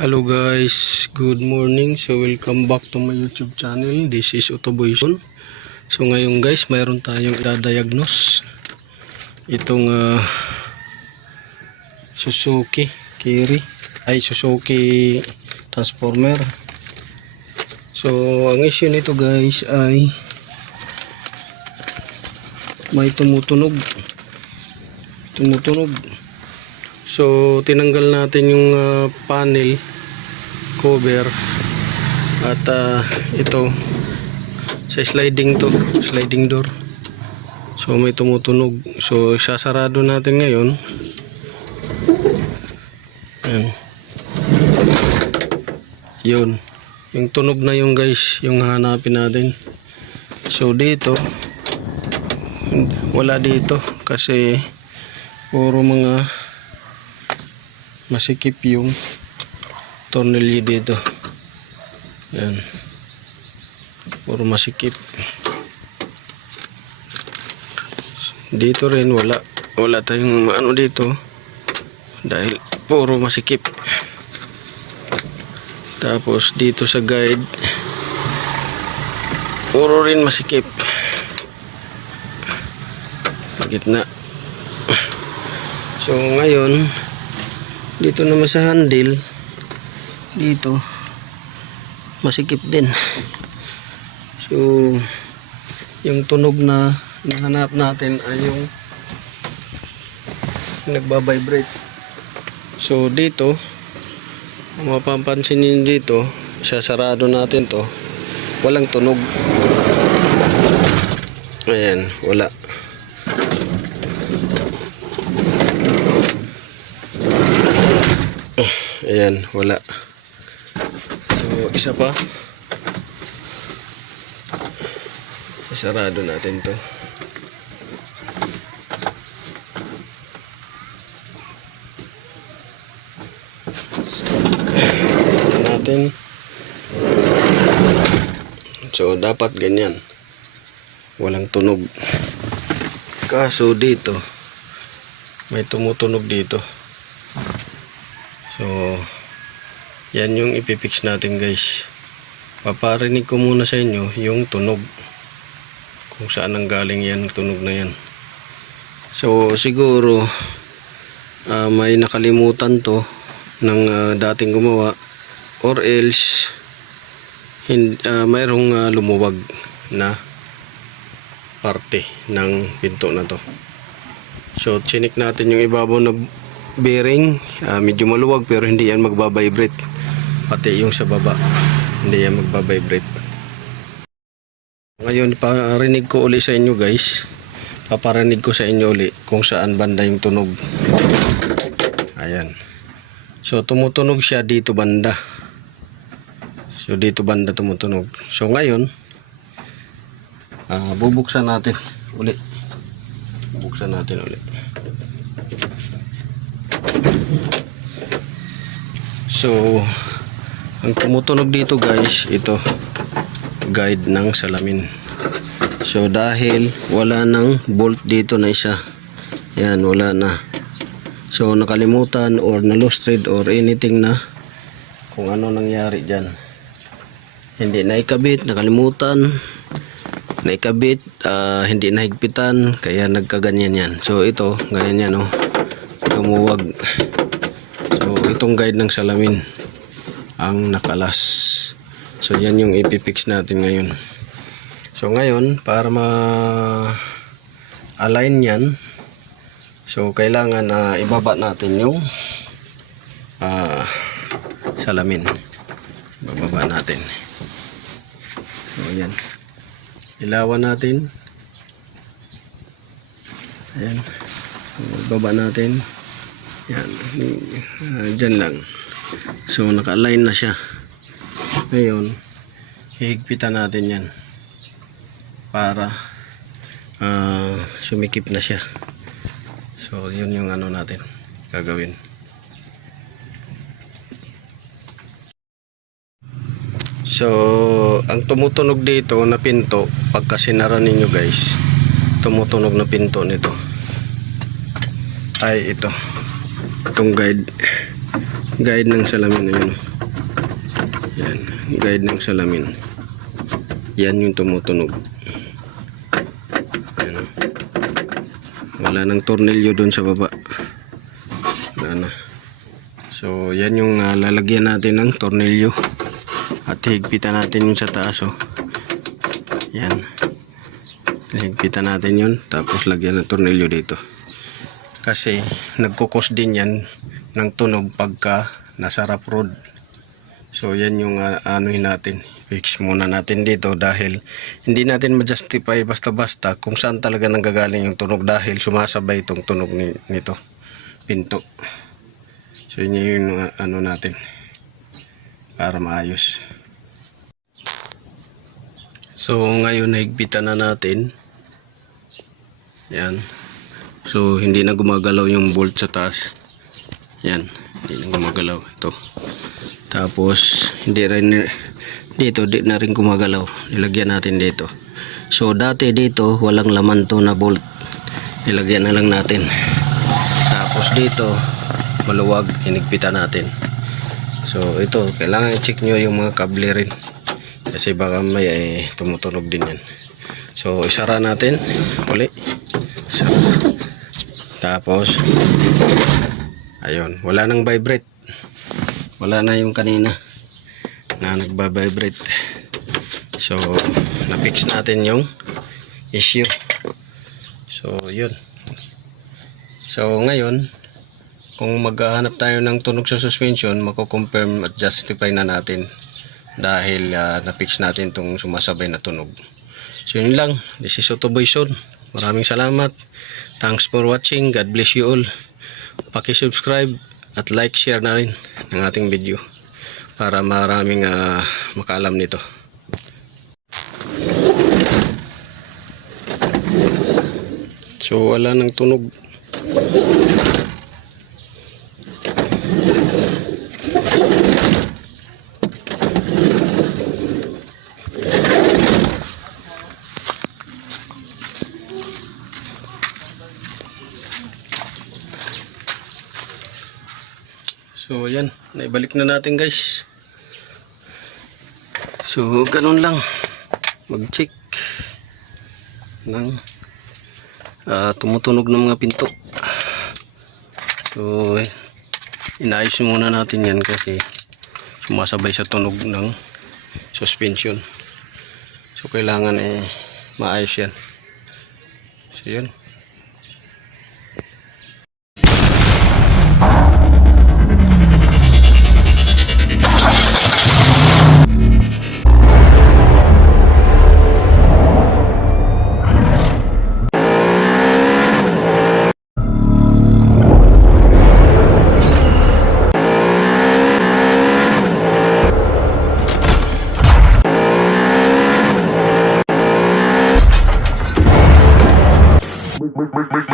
Hello guys, good morning. So welcome back to my YouTube channel. This is Otoboyson. So ngayon guys, mayroon tayong i-diagnose itong Suzuki transformer. So ang issue nito guys ay may tumutunog. So tinanggal natin yung panel cover at ito sa sliding door. So may tumutunog. So sasarado natin ngayon. Ayan. Yun. Yung tunog na yung guys, yung hanapin natin. So dito wala dito kasi puro mga masikip yung tornilyo dito. Yan. Puro masikip. Dito rin wala tayong ano dito dahil puro masikip. Tapos dito sa guide puro rin masikip. Sa gitna. So ngayon dito naman sa handle dito masikip din. So yung tunog na nahanap natin ay yung nagbabibrate. So dito kung mapapansin niyo dito, sasarado natin to, walang tunog. Ayan, wala. Ayan, wala. So, isa pa. Isarado natin to. So, dapat ganyan. Walang tunog. Kaso dito, may tumutunog dito. So, yan yung ipipix natin guys. Paparinig ko muna sa inyo yung tunog. Kung saan ang galing yan, tunog na yan. So, siguro, may nakalimutan to ng dating gumawa. Or else, mayroong lumuwag na parte ng pinto na to. So, chinik natin yung ibabaw na bearing, medyo maluwag pero hindi yan magbabibrate. Pati yung sa baba hindi yan magbabibrate. Ngayon parinig ko uli sa inyo guys, paparinig ko sa inyo uli kung saan banda yung tunog. Ayan. So tumutunog siya dito banda. So dito banda tumutunog. So ngayon bubuksan natin uli. So ang tumutunog dito guys, ito guide ng salamin. So dahil wala nang bolt dito na isa, yan, wala na. So nakalimutan or na-lost thread or anything na kung ano nangyari dyan, hindi naikabit, nakalimutan naikabit, hindi nahigpitan, kaya nagkaganyan yan. So ito ganyan yan, tumuwag. So itong guide ng salamin ang nakalas. So yan yung ipipix natin ngayon. So ngayon para ma-align yan, so kailangan ibaba natin yung salamin. Bababa natin. So yan, ilawan natin. Ayan, bababa natin. Yan, dyan lang. So naka-align na siya. Ngayon hihigpitan natin yan para sumikip na siya. So yun yung ano natin gagawin. So ang tumutunog dito na pinto, pagka sinara ninyo guys, tumutunog na pinto nito ay itong guide ng salamin na yun. guide ng salamin. Yan yung tumutunog. Ayan, oh. Wala nang tornilyo doon sa baba. Wala na. So yan yung lalagyan natin ng tornilyo at higpitan natin yung sa taas, oh. Yan, higpitan natin yun tapos lagyan ng tornilyo dito kasi nagkukos din yan ng tunog pagka nasa rough road. So yan yung anuhin natin, fix muna natin dito dahil hindi natin ma-justify basta-basta kung saan talaga nanggagaling yung tunog dahil sumasabay itong tunog nito pinto. So yun yung ano natin para maayos. So ngayon higpitan na natin. Yan. So hindi na gumagalaw yung bolt sa taas. Yan, hindi na gumagalaw ito. Tapos hindi rin dito, di na rin gumagalaw. Nilagyan natin dito. So dati dito walang laman to na bolt. Nilagyan na lang natin. Tapos dito maluwag, hinigpitan natin. So ito, kailangan i-check nyo yung mga kable rin kasi baka may tumutunog din yan. So isara natin uli. So, tapos ayun, wala nang vibrate. Wala na yung kanina na nagba-vibrate. So na-fix natin yung issue. So yun. So ngayon kung maghahanap tayo ng tunog sa suspension, mako-confirm at justify na natin dahil na-fix natin itong sumasabay na tunog. So yun lang, this is Otoboy Son. Maraming salamat. Thanks for watching. God bless you all. Paki-subscribe at like, share na rin ng ating video para maraming makaalam nito. So wala nang tunog. So yan, naibalik na natin guys. So ganun lang mag-check ng tumutunog ng mga pinto. So inayos muna natin yan kasi sumasabay sa tunog ng suspension. So kailangan maayos yan. So yun. Make